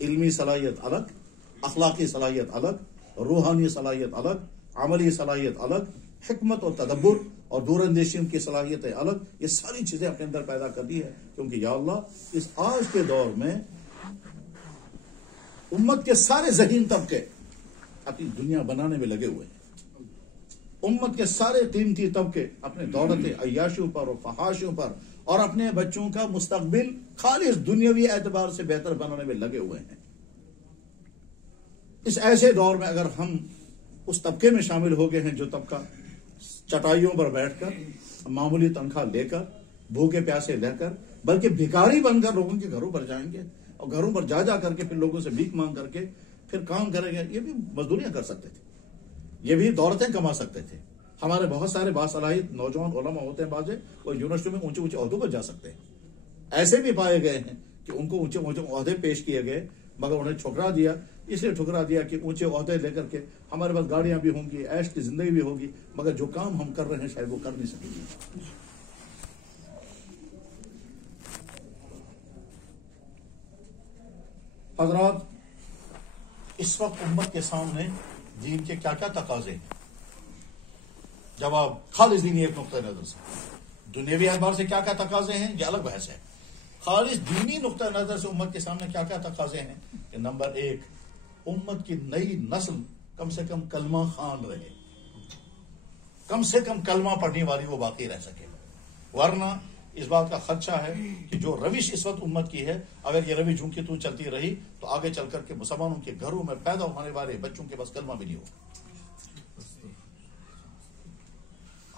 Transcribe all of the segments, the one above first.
इल्मी सलाहियत अलग, अखलाकी सलाहियत अलग, रूहानी सलाहियत अलग, अमली सलाहियत अलग, हिकमत और तदब्बुर और दूरअंदेशी की सलाहियतें अलग। ये सारी चीजें अपने अंदर पैदा कर दी है, क्योंकि या अल्लाह इस आज के दौर में उम्मत के सारे ज़हीन तबके अपनी दुनिया बनाने में लगे हुए हैं। उम्मत के सारे कीमती तबके अपने दौलत अय्याशियों पर और फहाशियों पर और अपने बच्चों का मुस्तकबिल खालिस दुनियावी एतबार से बेहतर बनाने में लगे हुए हैं। इस ऐसे दौर में अगर हम उस तबके में शामिल हो गए हैं जो तबका चटाइयों पर बैठकर मामूली तनख्वाह लेकर भूखे प्यासे लेकर बल्कि भिखारी बनकर लोगों के घरों पर जाएंगे और घरों पर जा करके फिर लोगों से भीख मांग करके फिर काम करेंगे, ये भी मजदूरियां कर सकते थे, ये भी दौलतें कमा सकते थे। हमारे बहुत सारे बासलाहित नौजवान उलमा होते हैं बाजे, वो यूनिवर्सिटी में ऊंचे ऊंचे ओहदों पर जा सकते हैं। ऐसे भी पाए गए हैं कि उनको ऊंचे ऊंचे ओहदे पेश किए गए, मगर उन्हें ठुकरा दिया। इसलिए ठुकरा दिया कि ऊंचे ओहदे लेकर के हमारे पास गाड़ियां भी होंगी, ऐश की जिंदगी भी होगी, मगर जो काम हम कर रहे हैं शायद वो कर नहीं सकेंगे। हजरात, इस वक्त उम्मत के सामने दीन के क्या क्या तकाजे हैं? जवाब खालिस दीनी एक नुक्ता नजर से, दुनियावी एतबार से क्या क्या तकाजे हैं ये अलग बहस है। खालिस दीनी नुक्ता नजर से उम्मत के सामने क्या क्या तकाजे हैं कि नंबर एक, उम्मत की नई नस्ल कम से कम कलमा खान रहे, कम से कम कलमा पढ़ने वाली वो बाकी रह सके। वरना इस बात का खदशा है कि जो रविश इस वक्त उम्मत की है, अगर ये रविश झूम की तू चलती रही तो आगे चल करके मुसलमानों के घरों में पैदा होने वाले बच्चों के पास कलमा भी नहीं होगा।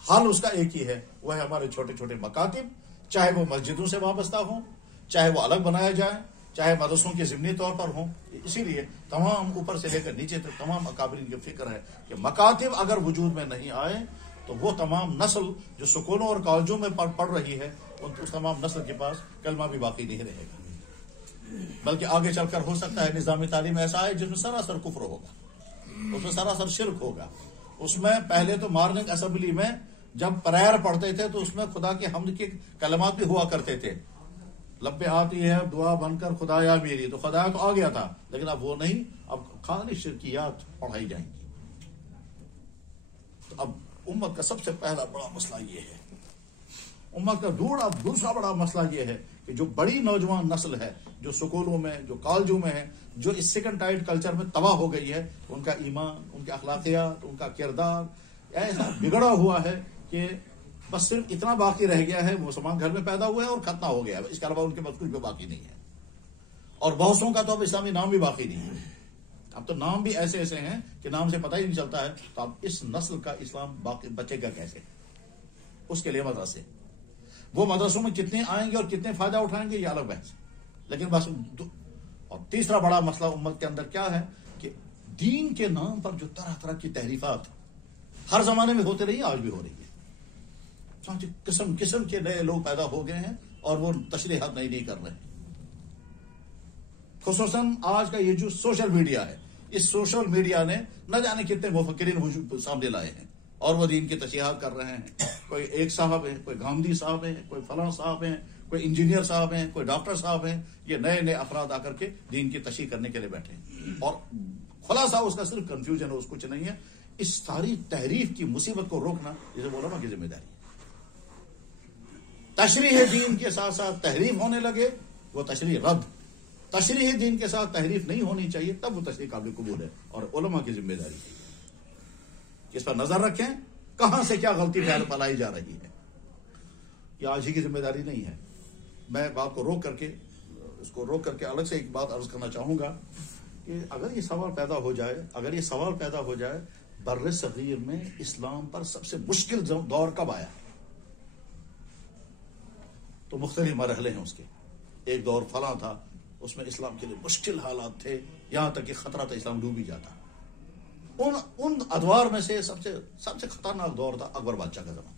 हाल उसका एक ही है, वह है हमारे छोटे छोटे मकातिब, चाहे वो मस्जिदों से वाबस्ता हो, चाहे वो अलग बनाया जाए, चाहे मदरसों के ज़िम्नी तौर पर हो। इसीलिए तमाम ऊपर से लेकर नीचे तक तमाम अकाबरीन की फिक्र है कि मकातिब अगर वजूद में नहीं आए तो वो तमाम नस्ल जो स्कूलों और कॉलेजों में पढ़ रही है उस तमाम नस्ल के पास कलमा भी बाकी नहीं रहेगा। बल्कि आगे चलकर हो सकता है निज़ामी तालीम ऐसा है जिसमें सरासर कुफ्र होगा, उसमें सरासर शिर्क होगा। उसमें पहले तो मॉर्निंग असेंबली में जब प्रेयर पढ़ते थे तो उसमें खुदा के हमद के कलमात भी हुआ करते थे। लब्बे आती है दुआ बनकर खुदाया मेरी, तो खुदाया तो आ गया था, लेकिन अब वो नहीं, अब खाली शिरकियात पढ़ाई जाएंगी। तो अब उम्मत का सबसे पहला बड़ा मसला ये है, उम्मत का दूसरा बड़ा मसला ये है कि जो बड़ी नौजवान नस्ल है जो स्कूलों में, जो कॉलेजों में है, जो इस सेकंड टाइड कल्चर में तबाह हो गई है, उनका ईमान, उनके अखलाकियात, उनका किरदार ऐसा बिगड़ा हुआ है कि बस सिर्फ इतना बाकी रह गया है, मुसलमान घर में पैदा हुआ है और खतना हो गया है, इसके अलावा उनके पास कुछ भी बाकी नहीं है। और बहुतों का तो अब इस्लामी नाम भी बाकी नहीं है, अब तो नाम भी ऐसे ऐसे हैं कि नाम से पता ही नहीं चलता है। तो अब इस नस्ल का इस्लाम बाकी बचेगा कैसे? उसके लिए मदरसे, वो मदरसों में कितने आएंगे और कितने फायदा उठाएंगे ये अलग बहस, लेकिन बस। और तीसरा बड़ा मसला उम्मत के अंदर क्या है कि दीन के नाम पर जो तरह तरह की तहरीफात हर जमाने में होते रही, आज भी हो रही है। किस्म किस्म के नए लोग पैदा हो गए हैं और वो तशरीहात नहीं कर रहे हैं। खुसूसन आज का ये जो सोशल मीडिया है, इस सोशल मीडिया ने न जाने कितने मुफक्किरीन सामने लाए हैं और वो दीन की तशरीहात कर रहे हैं। कोई एक साहब है, कोई गांधी साहब है, कोई फलां साहब है, कोई इंजीनियर साहब हैं, कोई डॉक्टर साहब हैं। ये नए नए अफराद आकर के दीन की तशरीह करने के लिए बैठे हैं और खुलासा उसका सिर्फ कंफ्यूजन है, उस कुछ नहीं है। इस सारी तहरीफ की मुसीबत को रोकना इसे उलमा की जिम्मेदारी है। तशरीह दीन के साथ साथ तहरीफ होने लगे वो तशरीह रद्द, तशरीह दीन के साथ तहरीफ नहीं होनी चाहिए, तब वो तशरीह काबिल कबूल है और उलमा की जिम्मेदारी है इस पर नजर रखें कहां से क्या गलती फैलाई जा रही है। ये आज ही की जिम्मेदारी नहीं है। मैं बात को रोक करके अलग से एक बात अर्ज करना चाहूंगा कि अगर ये सवाल पैदा हो जाए बर्रे सगीर में इस्लाम पर सबसे मुश्किल दौर कब आया, तो मुख्तलिफ मरहले हैं उसके। एक दौर फला था, उसमें इस्लाम के लिए मुश्किल हालात थे, यहां तक कि खतरा था इस्लाम डूब ही जाता। उन अदवार में से सबसे खतरनाक दौर था अकबर बादशाह का ज़माना।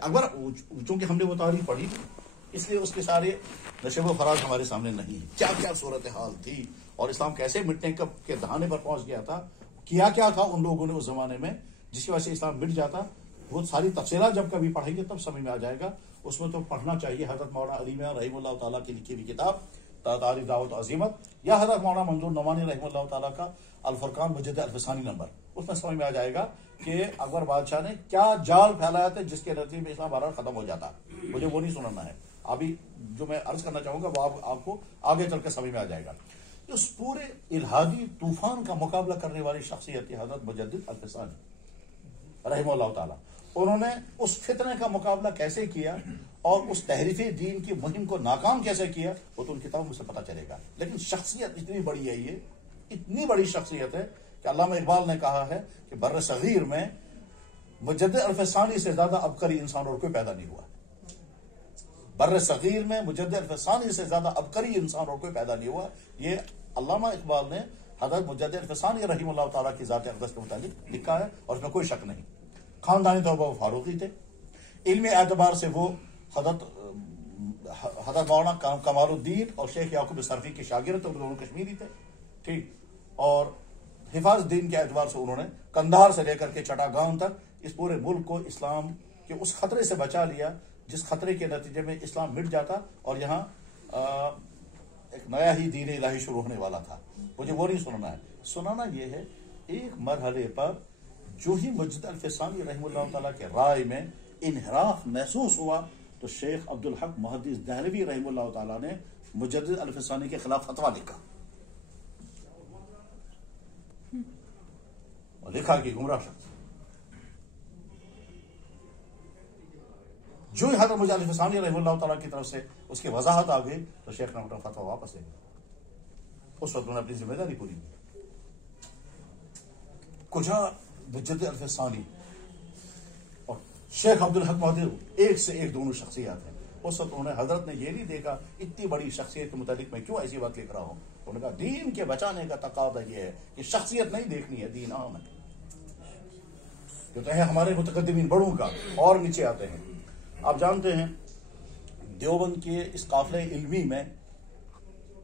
अकबर, चूंकि हमने वो तारीख पढ़ी इसलिए उसके सारे नशेब फराज हमारे सामने नहीं है, क्या क्या सूरत हाल थी और इस्लाम कैसे मिटने के दहाने पर पहुंच गया था, क्या था उन लोगों ने उस जमाने में जिसकी वजह से इस्लाम मिट जाता। वो सारी तफसीलात जब कभी पढ़ेंगे तब समझ में आ जाएगा। उसमें तो पढ़ना चाहिए हजरत मौलाना अली मियां रहीमहुल्लाह ताला की लिखी हुई किताब तारीख दावत अजीमत, या हज़रत मौलाना मंजूर नवानी रहमतुल्लाह ताला का अल फुरकान मुजद्दिद अल्फसानी नंबर, उसमें समझ में आ जाएगा कि अकबर बादशाह ने क्या जाल फैलाया था जिसके नतीजे में इस्लाम भारत खत्म हो जाता। मुझे वो नहीं सुनाना है, अभी जो मैं अर्ज करना चाहूंगा वो आपको आगे चल के समझ में आ जाएगा। उस पूरे इल्हादी तूफान का मुकाबला करने वाली शख्सियत थी हज़रत मुजद्दिद अल्फसानी रहमतुल्लाह ताला। उन्होंने उस फितने का मुकाबला कैसे किया और उस तहरीफ दीन की मुहिम को नाकाम कैसे किया, वो तो उन किताबों से पता चलेगा। लेकिन शख्सियत इतनी बड़ी है, ये इतनी बड़ी शख्सियत है कि अल्लामा इकबाल ने कहा है कि बर्र सगीर में मुजद्दिद अल्फसानी से ज्यादा अबकरी इंसान और कोई पैदा नहीं हुआ। बर्र सगीर में मुजद्दिद अल्फसानी से ज्यादा अबकरी इंसान और कोई पैदा नहीं हुआ। ये अल्लामा इकबाल ने हज़रत मुजद्दिद अल्फसानी रहमतुल्लाह ताला की ज़ात अक़दस के मुतालिक लिखा है और इसमें कोई शक नहीं। खानदानी तौर पर वो फारूकी थे, इल्मी एतबार से वो हज़रत मौलाना कमालुद्दीन और शेख याकूब सरफी के शागिर्द थे, दोनों कश्मीरी थे, ठीक। और हिफाज दीन के एतबार से उन्होंने कंधार से लेकर के चटागांव तक इस पूरे मुल्क को इस्लाम के उस खतरे से बचा लिया जिस खतरे के नतीजे में इस्लाम मिट जाता और यहाँ एक नया ही दीन इलाही शुरू होने वाला था। मुझे वो नहीं सुनाना है, सुनाना ये है एक मरहले पर जो ही मुजद्दिद अल्फसानी रहमतुल्लाह ताला के राय में इन्हिराफ महसूस हुआ तो शेख अब्दुल हक मुहद्दिस दहलवी रहमतुल्लाह ताला ने मुजद्दिद अल्फसानी के खिलाफ फतवा लिखा और लिखा कि गुमराह शख्स। जो ही हज़रत मुजद्दिद अल्फसानी रहमतुल्लाह ताला की तरफ से उसकी वजाहत आ गई तो शेख ने अपना फतवा वापस ले लिया। उस वक्त उन्होंने अपनी जिम्मेदारी पूरी की। कुजा मुजद्दिद अल्फसानी और शेख अब्दुल हक मुहद्दिस एक से एक दोनों शख्सियत हैं। उस वक्त उन्होंने हजरत ने ये नहीं देखा इतनी बड़ी शख्सियत के मुतालिक मैं क्यों ऐसी बात लिख रहा हूं। उन्होंने कहा दीन के बचाने का तकादा यह है कि शख्सियत नहीं देखनी है, दीन आम है। जो तो है हमारे मुतकद्दिमीन बड़ों का और नीचे आते हैं। आप जानते हैं देवबंद के इस काफिले इल्मी में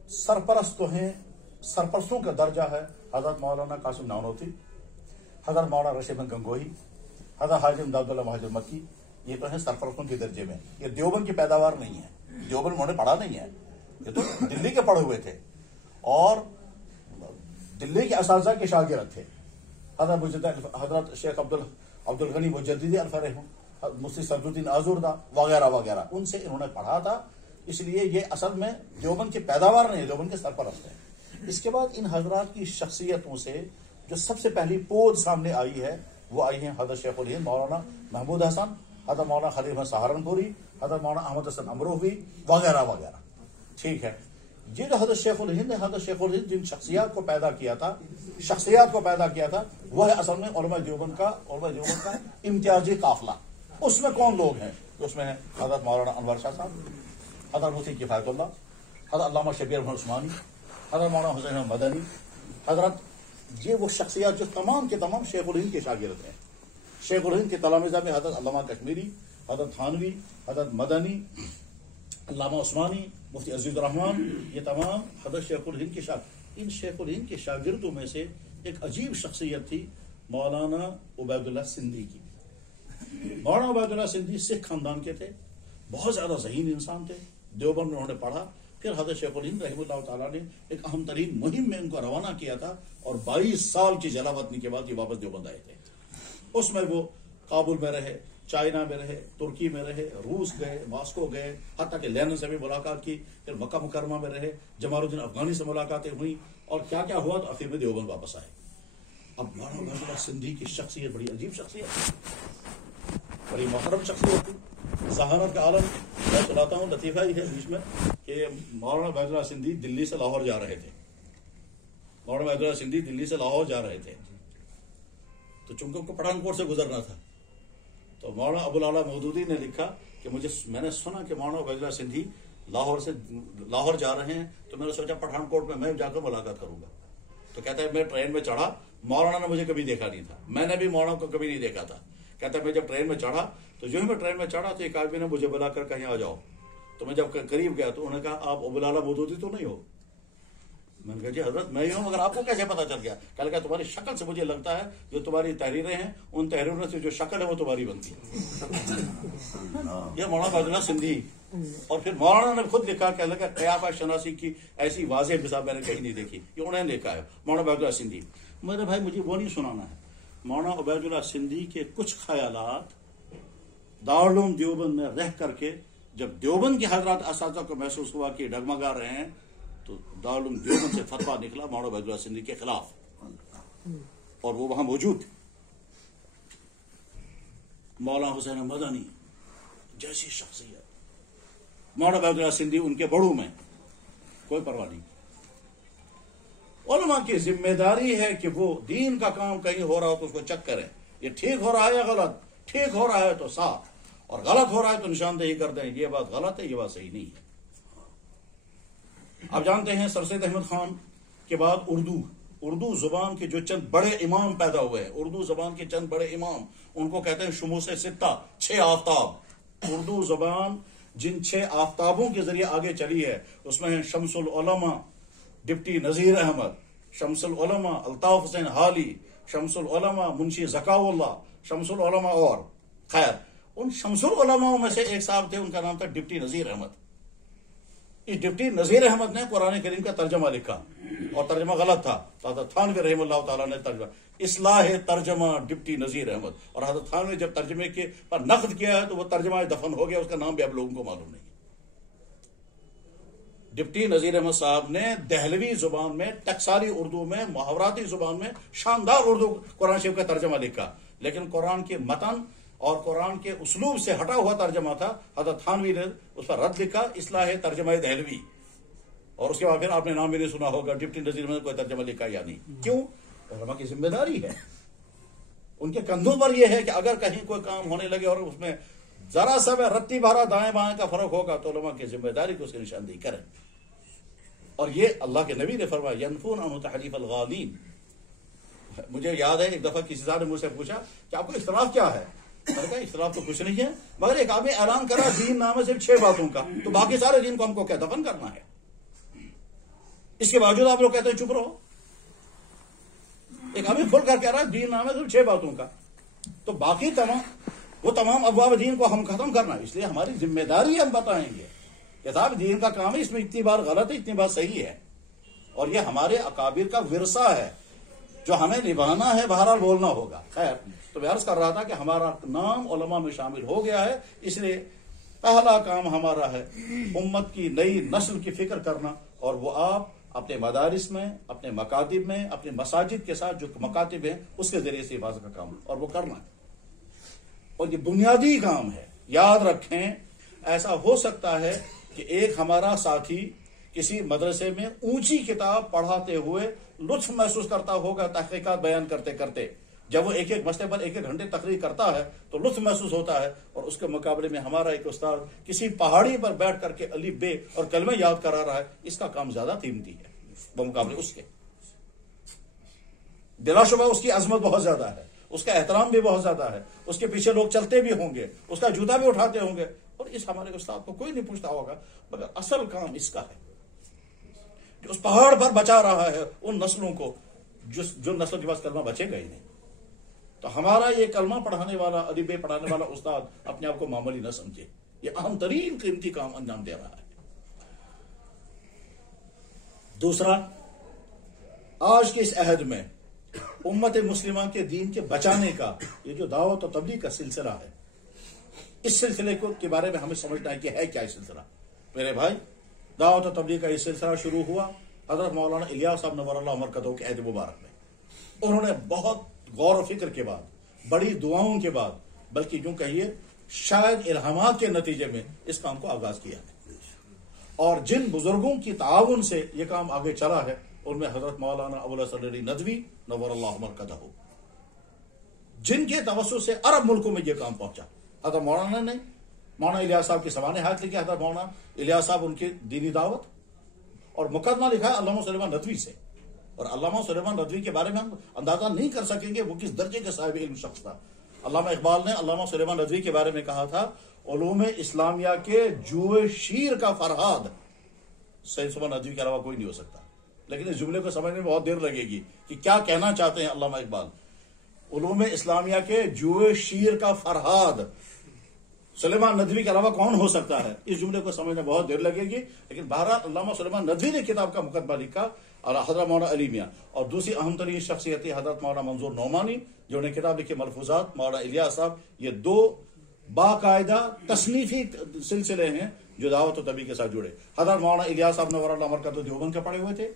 सरपरस्त तो हैं, सरपरस्तों का दर्जा है हजरत मौलाना कासिम नानोती, हजरत मौलाना रशीद गंगोही, हजरत हाजी इमदादुल्लाह महाजिर मक्की। ये तो है सरपरस्तों के दर्जे में। ये देवबंद की पैदावार नहीं है, देवबंद उन्होंने पढ़ा नहीं है, ये तो दिल्ली के पढ़े हुए थे और दिल्ली के असातिज़ा के शागिर्द थे। हजरत शेख अब्दुल गनी मुजद्दिदी अल-फरह, मुफ्ती सफरुद्दीन आजुर्दा वगैरह वगैरह, उनसे इन्होंने पढ़ा था। इसलिए ये असल में देवबंद की पैदावार नहीं है, देवबंद के सरपरस्त है। इसके बाद इन हजरात की शख्सियतों से जो सबसे पहली पोद सामने आई है वो आई है हज़रत शेखुल हिंद मौलाना महमूद हसन, हज़रत मौलाना खलीफा सहारनपुरी, हज़रत मौलाना अहमद हसन अमरोही वगैरह वगैरह, ठीक है। ये जो हज़रत शेखुल हिंद है, हज़रत शेखुल हिंद जिन शख्सियत को पैदा किया था वह है असल में उलमा देवबंद का इम्तियाजी काफिला। उसमें कौन लोग हैं? उसमें है हज़रत मौलाना अनवर शाह साहब, हज़रत मुफ्ती किफायतुल्लाह, हज़रत अल्लामा शबीर अहमद उस्मानी, हज़रत मौलाना हुसैन अहमद मदनी, हज़रत ये वो शख्सियत जो तमाम के तमाम शेखुल हिंद के शागिर्द हैं। शेखुल हिंद के तलामिज़ा में हज़रत अल्लामा कश्मीरी, हज़रत थानवी, हज़रत मदनी, अल्लामा उस्मानी, मुफ्ती अजीज़ुर रहमान, ये तमाम हज़रत शेखुल हिंद के शागिर्द। इन शेखुल हिंद के शागिर्दों में से एक अजीब शख्सियत थी मौलाना उबैदुल्लाह सिंधी की। मौलाना उबैदुल्लाह सिंधी सिख खानदान के थे, बहुत ज्यादा ज़हीन इंसान थे। देवबंद में उन्होंने पढ़ा, फिर हज़रत शेखुल हिंद रहमतुल्लाह ताला ने एक अहम तरीन मुहिम में उनको रवाना किया था और 22 साल की जलावतनी के बाद ये वापस देवबंद आए थे। उसमें वो काबुल में रहे, चाइना में रहे, तुर्की में रहे, रूस गए, मॉस्को गए, हत्ता के लेनिन से भी मुलाकात की, फिर मक्का मुकरमा में रहे, जमालुद्दीन अफगानी से मुलाकातें हुई और क्या क्या हुआ तो आखिर में देवबंद वापस आए। अब मौलाना उबैदुल्लाह सिंधी की शख्सियत बड़ी अजीब शख्सियत, बड़ी मोहतरम शख्सियत थी, जहानत का आलम। मैं सुनाता हूँ, लतीफ़ा ही है बीच में कि मौलाना उबैदुल्लाह सिंधी दिल्ली से लाहौर जा रहे थे। तो चूंकि उनको पठानकोट से गुजरना था तो मौलाना अबुल आला मौदूदी ने लिखा कि मैंने सुना कि मौलाना उबैदुल्लाह सिंधी लाहौर जा रहे हैं, तो मैंने सोचा पठानकोट में मैं जाकर मुलाकात करूंगा। तो कहता है मैं ट्रेन में चढ़ा, मौलाना ने मुझे कभी देखा नहीं था, मैंने भी मौलाना को कभी नहीं देखा था। कहता है मैं जब ट्रेन में चढ़ा तो जो ही मैं ट्रेन में चढ़ा तो एक आदमी ने मुझे बुलाकर कहीं आ जाओ। तो मैं जब करीब गया तो उन्होंने कहा आप अबुल आला मौदूदी तो नहीं हो? मैंने कहा जी हजरत मैं ही हूं, मगर आपको कैसे पता चल गया? कल का तुम्हारी शक्ल से मुझे लगता है जो तुम्हारी तहरीरें हैं उन तहरीरों से जो शक्ल है वो तुम्हारी बनती है। यह मौलाना उबैदुल्लाह सिंधी और फिर मौलाना ने खुद लिखा, कहने लगा क़याफ़ा शनासी की ऐसी वाज़ेह मिसाल मैंने कहीं नहीं देखी, ये उन्होंने लिखा है मौलाना उबैदुल्लाह सिंधी। मेरे भाई मुझे वो नहीं सुनाना है। मौलाना उबैदुल्लाह सिंधी के कुछ ख्यालात दारुल उलूम देवबंद में रह करके जब देवबंद के हजरात असातिज़ा को महसूस हुआ कि डगमगा रहे हैं, तो दारुल उलूम देवबंद से फतवा निकला मौलाना उबैदुल्लाह सिंधी के खिलाफ, और वो वहां मौजूद थे। मौलाना हुसैन मदनी जैसी शख्सियत, मौलाना उबैदुल्लाह सिंधी उनके बड़ों में, कोई परवाह नहीं। उलमा की जिम्मेदारी है कि वो दीन का काम कहीं हो रहा हो तो उसको चेक करें, ये ठीक हो रहा है या गलत, ठीक हो रहा है तो साफ, और गलत हो रहा है तो निशानदेही कर दें, ये बात गलत है, ये बात सही नहीं है। आप जानते हैं सर सैयद अहमद खान के बाद उर्दू जुबान के जो चंद बड़े इमाम पैदा हुए हैं, उर्दू जुबान के चंद बड़े इमाम, उनको कहते हैं शुमूस सित्ता, 6 आफ्ताब। उर्दू जुबान जिन 6 आफ्ताबों के जरिए आगे चली है उसमें है शम्सुल उलमा डिप्टी नजीर अहमद, शम्सुल उलमा अल्ताफ हुसैन हाली, शम्सुल उलमा मुंशी ज़काउल्लाह, शम्सुल उलमा, और खैर उन शम्सुल उलमाओं में से एक साहब थे, उनका नाम था डिप्टी नजीर अहमद। इस डिप्टी नजीर अहमद ने कुरान करीम का तर्जमा लिखा, और तर्जमा गलत था, तो हज़रत थानवी रहमतुल्लाह ताला ने तर्जमा इस्लाह तर्जमा डिप्टी नजीर अहमद, और हज़रत थानवी जब तर्जमे के पर नक़द किया है तो वह तर्जमा दफन हो गया, उसका नाम भी अब लोगों को मालूम नहीं। डिप्टी नजीर अहमद साहब ने दहलवी जुबान में, टकसाली उर्दू में, मुहावराती जुबान में शानदार उर्दू कुरान शरीफ का तर्जमा लिखा, लेकिन कुरान के मतन और कुरान के उसलूब से हटा हुआ तर्जमा था। हज़रत थानवी ने उस पर रद्द लिखा, इस्लाह तर्जमा दहलवी, और उसके बाद फिर आपने नाम भी नहीं सुना होगा डिप्टी नजीर में कोई तर्जमा लिखा या नहीं। क्यों? उलमा की जिम्मेदारी है, उनके कंधों पर यह है कि अगर कहीं कोई काम होने लगे और उसमें जरा सा रत्ती भरा दाएं बाएं का फर्क होगा तो उलमा की जिम्मेदारी को उसकी निशानदेही करें। और ये अल्लाह के नबी ने फरमाया यनफून अन तहलीफ अल-गालीन। मुझे याद है एक दफा किसी साहब ने मुझसे पूछा कि आपको इख्तिलाफ क्या है, मैंने कहा इख्तिलाफ तो कुछ नहीं है, मगर एक आदमी ऐलान करा दीन नाम है सिर्फ 6 बातों का, तो बाकी सारे दीन को हमको क्या दफन करना है? इसके बावजूद आप लोग कहते हैं चुप रहो। एक आदमी खुल कर कह रहा है दीन नाम है सिर्फ 6 बातों का, तो बाकी तमाम अबवाब दीन को हम खत्म करना है। इसलिए हमारी जिम्मेदारी हम बताएंगे कि साहब दीन का काम है, इसमें इतनी बार गलत है, इतनी बार सही है, और ये हमारे अकाबिर का विरसा है जो हमें निभाना है, बहरहाल बोलना होगा। खैर, तो मैं अर्ज कर रहा था कि हमारा नाम उलमा में शामिल हो गया है, इसलिए पहला काम हमारा है उम्मत की नई नस्ल की फिक्र करना, और वो आप अपने मदारिस में, अपने मकातिब में, अपने मसाजिद के साथ जो मकातिब हैं उसके जरिए से हिफाजत का काम और वो करना है, और ये बुनियादी काम है। याद रखें, ऐसा हो सकता है कि एक हमारा साथी किसी मदरसे में ऊंची किताब पढ़ाते हुए लुत्फ महसूस करता होगा तहकीकात बयान करते करते, जब वो एक एक मसले पर 1-1 घंटे तकरीर करता है तो लुत्फ महसूस होता है, और उसके मुकाबले में हमारा एक उस्ताद किसी पहाड़ी पर बैठ करके अली बे और कलमे याद करा रहा है, इसका काम ज्यादा कीमती है मुकाबले उसके। बिलाशुबा उसकी अजमत बहुत ज्यादा है, उसका एहतराम भी बहुत ज्यादा है, उसके पीछे लोग चलते भी होंगे, उसका जूता भी उठाते होंगे, और इस हमारे उस्ताद को कोई नहीं पूछता होगा, मगर असल काम इसका है जो उस पहाड़ पर बचा रहा है उन नस्लों को जो नस्लों के पास कलमा बचेगा ही नहीं। तो हमारा ये कलमा पढ़ाने वाला, अदीबे पढ़ाने वाला उस्ताद अपने आप को मामूली न समझे, ये अहम तरीन कीमती काम अंजाम दे रहा है। दूसरा, आज के इस अहद में उम्मत मुस्लिमा के दीन के बचाने का ये जो दावत और तबलीग का सिलसिला है, इस सिलसिले को के बारे में हमें समझना है कि है क्या ये सिलसिला। मेरे भाई, दावत और तबलीग का ये सिलसिला शुरू हुआ हजरत मौलाना इलियास साहब नव्वरअल्लाह मरकज़हू के अहद मुबारक में। उन्होंने बहुत गौर और फिक्र के बाद, बड़ी दुआओं के बाद, बल्कि यूं कहिए शायद इल्हामात के नतीजे में इस काम को आगाज किया है, और जिन बुजुर्गों की ताउन से यह काम आगे चला है उनमें हजरत मौलाना अबुल हसन अली नदवी नव्वरअल्लाह मरकज़हू, जिनके तवस्सुत से अरब मुल्कों में यह काम पहुंचा। हजरत मौलाना ने मौलाना इलियास साहब की सवाने हाथ लिखी, हजरत मौलाना इलियास साहब उनकी दीनी दावत, और मुकदमा लिखा है अल्लामा सुलेमान नदवी से। और अल्लामा सुलेमान नदवी के बारे में हम अंदाजा नहीं कर सकेंगे वो किस दर्जे के साहिब इल्म शख्स था। अल्लामा इकबाल ने अल्लामा सुलेमान नदवी के बारे में कहा था, उलूम इस्लामिया के जुए शीर का फरहाद सैयद सुलेमान नदवी के अलावा कोई नहीं हो सकता। लेकिन इस जुमले को समझने में बहुत देर लगेगी कि क्या कहना चाहते हैं अल्लामा इकबाल। उलूम इस्लामिया के जुए शीर का फरहाद सुलेमान नदवी के अलावा कौन हो सकता है? इस जुमले को समझने बहुत देर लगेगी, लेकिन बहरहाल अल्लामा सुलेमान नदवी ने किताब का मुकदमा लिखा और हजरत मौलाना अली मियां, और दूसरी अहम तरीन शख्सियत हजरत मौलाना मंजूर नौमानी जिन्होंने किताब लिखी मलफूजात, मौलाना इलियास साहब। ये दो बाकायदा तसनीफी सिलसिले हैं जो दावत और तबलीग के साथ जुड़े। हजरत मौलाना इलियास साहब नवरल्लाह मरकत देवबंद के पढ़े हुए थे,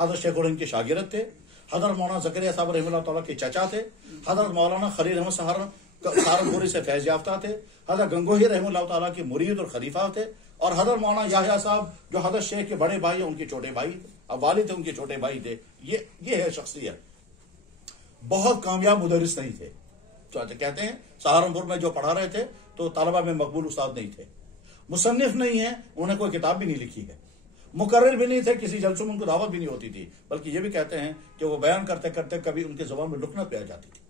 हजरत शेखुल हिंद के शागिर्द थे, हजरत मौलाना जकरिया साहब रहमतुल्लाह तआला के चचा थे, हजरत मौलाना खलील अहमद सहारनपुरी से फैज याफ्ता थे, हजरत गंगोही रहमतुल्लाह तआला के मुरीद और खलीफा थे, और हजरत मौलाना याहया साहब जो हजरत शेख के बड़े भाई उनके छोटे भाई, अब वालिद थे उनके छोटे भाई थे। ये है शख्सियत। बहुत कामयाब मुदरिस नहीं थे, तो कहते हैं सहारनपुर में जो पढ़ा रहे थे तो तलबा में मकबूल उस्ताद नहीं थे, मुसन्निफ नहीं है, उन्हें कोई किताब भी नहीं लिखी है, मुकर्रिर भी नहीं थे, किसी जलसों में उनको दावत भी नहीं होती थी, बल्कि ये भी कहते हैं कि वो बयान करते करते कभी उनके जुबान में लुकनत पे आ जाती थी,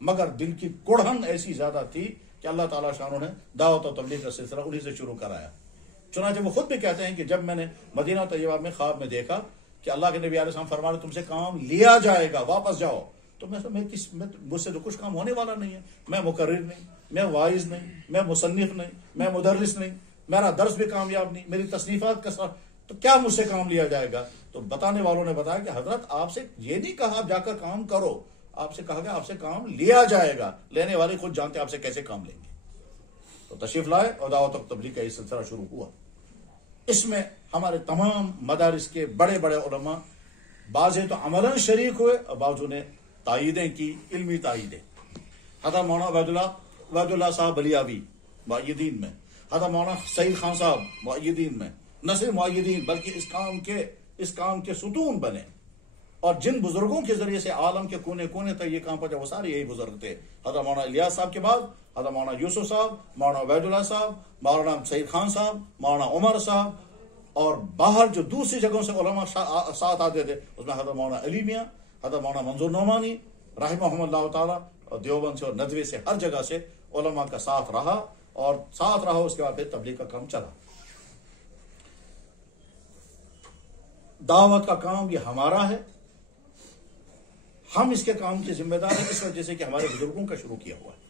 मगर दिल की कुड़हन ऐसी ज्यादा थी कि अल्लाह ताला शान ने दावत और तबलीग का सिलसिला उन्हीं से शुरू कराया। चुनांचे वो खुद भी कहते हैं कि जब मैंने मदीना तैयबा में ख्वाब में देखा कि अल्लाह के नबी अलैहि सलाम फरमा रहे तुमसे काम लिया जाएगा, वापस जाओ, तो मुझसे तो कुछ काम होने वाला नहीं है, मैं मुकर्रिर नहीं, मैं वाइज नहीं, मैं मुसन्निफ नहीं, मैं मुदर्रिस नहीं, मेरा दर्स भी कामयाब नहीं, मेरी तसनीफात का साथ, तो क्या मुझसे काम लिया जाएगा? तो बताने वालों ने बताया कि हजरत आपसे ये नहीं कहा आप जाकर काम करो, आपसे कहा गया आपसे काम लिया जाएगा, लेने वाले खुद जानते आपसे कैसे काम लेंगे। तो तशरीफ लाए और दावत और तबलीग का ये सिलसिला शुरू हुआ। इसमें हमारे तमाम मदारिस के बड़े बड़े उलमा बाज़े तो अमलन शरीक हुए और बाजू ने तायीदें की, इल्मी तायीदें। हज़रत मौलाना उबैदुल्लाह साहब बलियावी मुअय्यदीन में, हज़रत मौलाना सईद खान साहब मुअय्यदीन में, न सिर्फ मुअय्यदीन बल्कि इस काम के सुतून बने, और जिन बुजुर्गों के जरिए से आलम के कोने कोने तक ये काम पहुंचा वो सारे यही बुजुर्ग थे। हज़रत मौलाना इलियास साहब के बाद हज़रत मौलाना यूसुफ साहब, मौलाना उबैदुल्लाह साहब, मौलाना सईद खान साहब, मौलाना उमर साहब, और बाहर जो दूसरी जगहों से उलमा साथ आते थे उसमें हज़रत मौलाना अली मियां, हज़रत मौलाना मंजूर नौमानी रहमहुल्लाह ताला, और देवबंद से और नदवे से हर जगह से उलमा का साथ रहा, और साथ रहा। उसके बाद फिर तबलीग का काम चला। दावत का काम ये हमारा है, हम इसके काम के जिम्मेदार हैं, इस वजह से कि हमारे बुजुर्गों का शुरू किया हुआ है।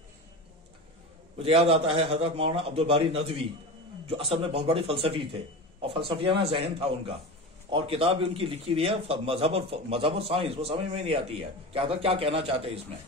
मुझे याद आता है हजरत मौलाना अब्दुल बारी नदवी जो असल में बहुत बड़े फलसफी थे और फलसफियाना जहन था उनका, और किताब भी उनकी लिखी हुई है मजहब और साइंस, वो समझ में नहीं आती है क्या कहना चाहते हैं इसमें।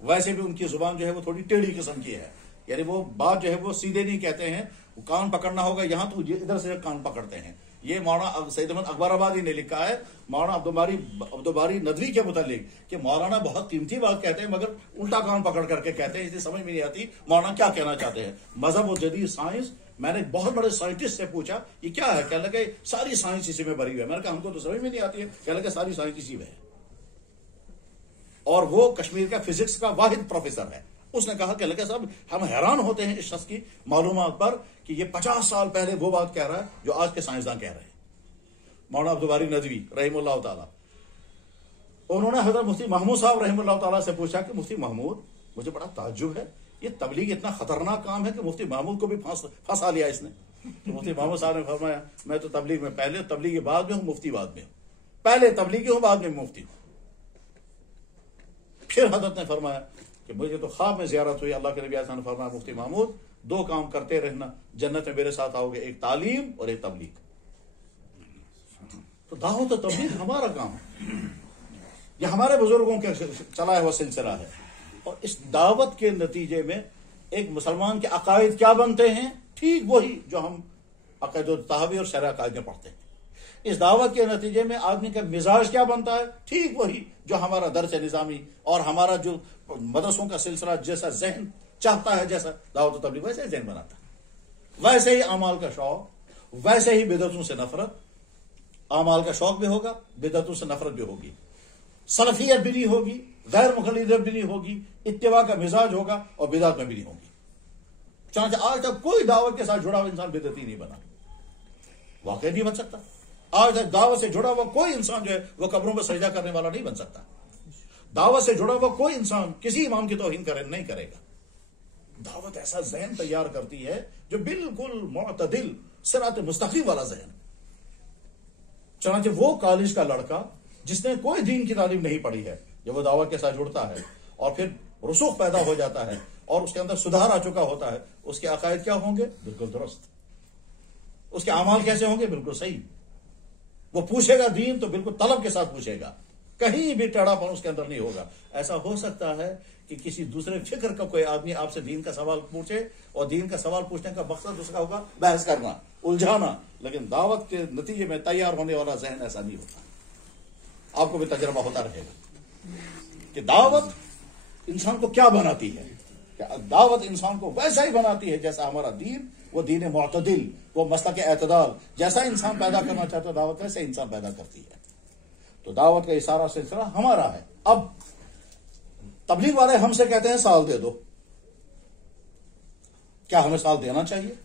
वैसे भी उनकी जुबान जो है वो थोड़ी टेढ़ी किस्म की है, यानी वो बात जो है वो सीधे नहीं कहते हैं, वो कान पकड़ना होगा यहाँ तो इधर से कान पकड़ते हैं। ये मौलाना सैयद अहमद अकबराबादी ने लिखा है मौलाना अब्दुल बारी नदवी के मुतालिक कि मौलाना बहुत कीमती बात कहते हैं मगर उल्टा कान पकड़ करके कहते हैं, इसलिए समझ में नहीं आती मौलाना क्या कहना चाहते हैं। मजहब और जदीद साइंस, मैंने बहुत बड़े साइंटिस्ट से पूछा ये क्या है, कहने लगे सारी साइंस इसी में भरी हुई है। मैंने कहा हमको तो समझ में नहीं आती है, कहने लगे सारी साइंस इसी में है। और वो कश्मीर का फिजिक्स का वाहिद प्रोफेसर है। उसने कहा कि लगे साहब हम हैरान होते हैं इस शख्स की मालूमात पर कि ये 50 साल पहले वो बात कह रहा है जो आज के साइंसदान कह रहे हैं। मौलाना अब्दुल बारी नदवी रहमतुल्लाह ताला, उन्होंने हजरत मुफ्ती महमूद साहब रहमतुल्लाह ताला से पूछा कि मुफ्ती महमूद मुझे बड़ा ताज्जुब है, ये तबलीग इतना खतरनाक काम है कि मुफ्ती महमूद को भी फंसा लिया इसने। तो मुफ्ती महमूद साहब ने फरमाया मैं तो तबलीग में पहले, तबलीग के बाद में हूं, मुफ्ती बाद में हूं, पहले तबलीगी हूं बाद में मुफ्ती हूं। फिर हजरत ने फरमाया कि मुझे तो ख्वाब में ज़ियारत हुई, अल्लाह के नबी ने फरमाया मुफ्ती महमूद दो काम करते रहना, जन्नत में मेरे साथ आओगे, एक तालीम और एक तबलीग। तो दावत और तबलीग हमारा काम है, यह हमारे बुजुर्गों के चलाया हुआ सिलसिला है। और इस दावत के नतीजे में एक मुसलमान के अकायद क्या बनते हैं, ठीक वही जो हम अकायद तहवी और शरअ अकायद में पढ़ते हैं। इस दावत के नतीजे में आदमी का मिजाज क्या बनता है, ठीक वही जो हमारा दर्स निज़ामी और हमारा जो मदरसों का सिलसिला जैसा जहन चाहता है, जैसा दावत और तबलीग वैसे ही जहन बनाता है। वैसे ही अमाल का शौक, वैसे ही बिदअतों से नफरत। अमाल का शौक भी होगा, बिदअतों से नफरत भी होगी, सलफियत भी नहीं होगी, गैर मुखलिदत भी नहीं होगी, इत्तिबा का मिजाज होगा और बिदअत में भी नहीं होगी। चाहे आज तक कोई दावत के साथ जुड़ा हुआ इंसान बिदअती नहीं बना, वाकई नहीं बन सकता। आज तक दावत से जुड़ा हुआ कोई इंसान जो है वो कब्रों में सजदा करने वाला नहीं बन सकता। दावत से जुड़ा हुआ कोई इंसान किसी इमाम की तौहीन नहीं करेगा। दावत ऐसा जहन तैयार करती है जो बिल्कुल मुअतदिल सिरात मुस्तकीम वाला जहन। चनाचे वो कॉलेज का लड़का जिसने कोई दीन की तालीम नहीं पढ़ी है, जब वो दावत के साथ जुड़ता है और फिर रुसूख पैदा हो जाता है और उसके अंदर सुधार आ चुका होता है, उसके अकायद क्या होंगे? बिल्कुल दुरुस्त। उसके अमाल कैसे होंगे? बिल्कुल सही। वो पूछेगा दीन तो बिल्कुल तलब के साथ पूछेगा, कहीं भी टेढ़ापन उसके अंदर नहीं होगा। ऐसा हो सकता है कि किसी दूसरे फिक्र का कोई आदमी आपसे दीन का सवाल पूछे और दीन का सवाल पूछने का मकसद उसका होगा बहस करना, उलझाना, लेकिन दावत के नतीजे में तैयार होने वाला जहन ऐसा नहीं होता। आपको भी तजर्बा होता रहेगा कि दावत इंसान को क्या बनाती है। दावत इंसान को वैसा ही बनाती है जैसा हमारा दीन, वो दीन मुअतदिल, वो मसलक एतदाल, जैसा इंसान पैदा करना चाहता है दावत वैसे इंसान पैदा करती है। तो दावत का ये सारा सिलसिला हमारा है। अब तबलीग वाले हमसे कहते हैं साल दे दो, क्या हमें साल देना चाहिए?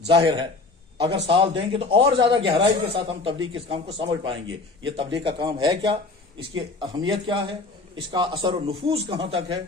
जाहिर है अगर साल देंगे तो और ज्यादा गहराई के साथ हम तबलीग के इस काम को समझ पाएंगे। ये तबलीग का काम है क्या, इसकी अहमियत क्या है, इसका असर और नफूज कहां तक है,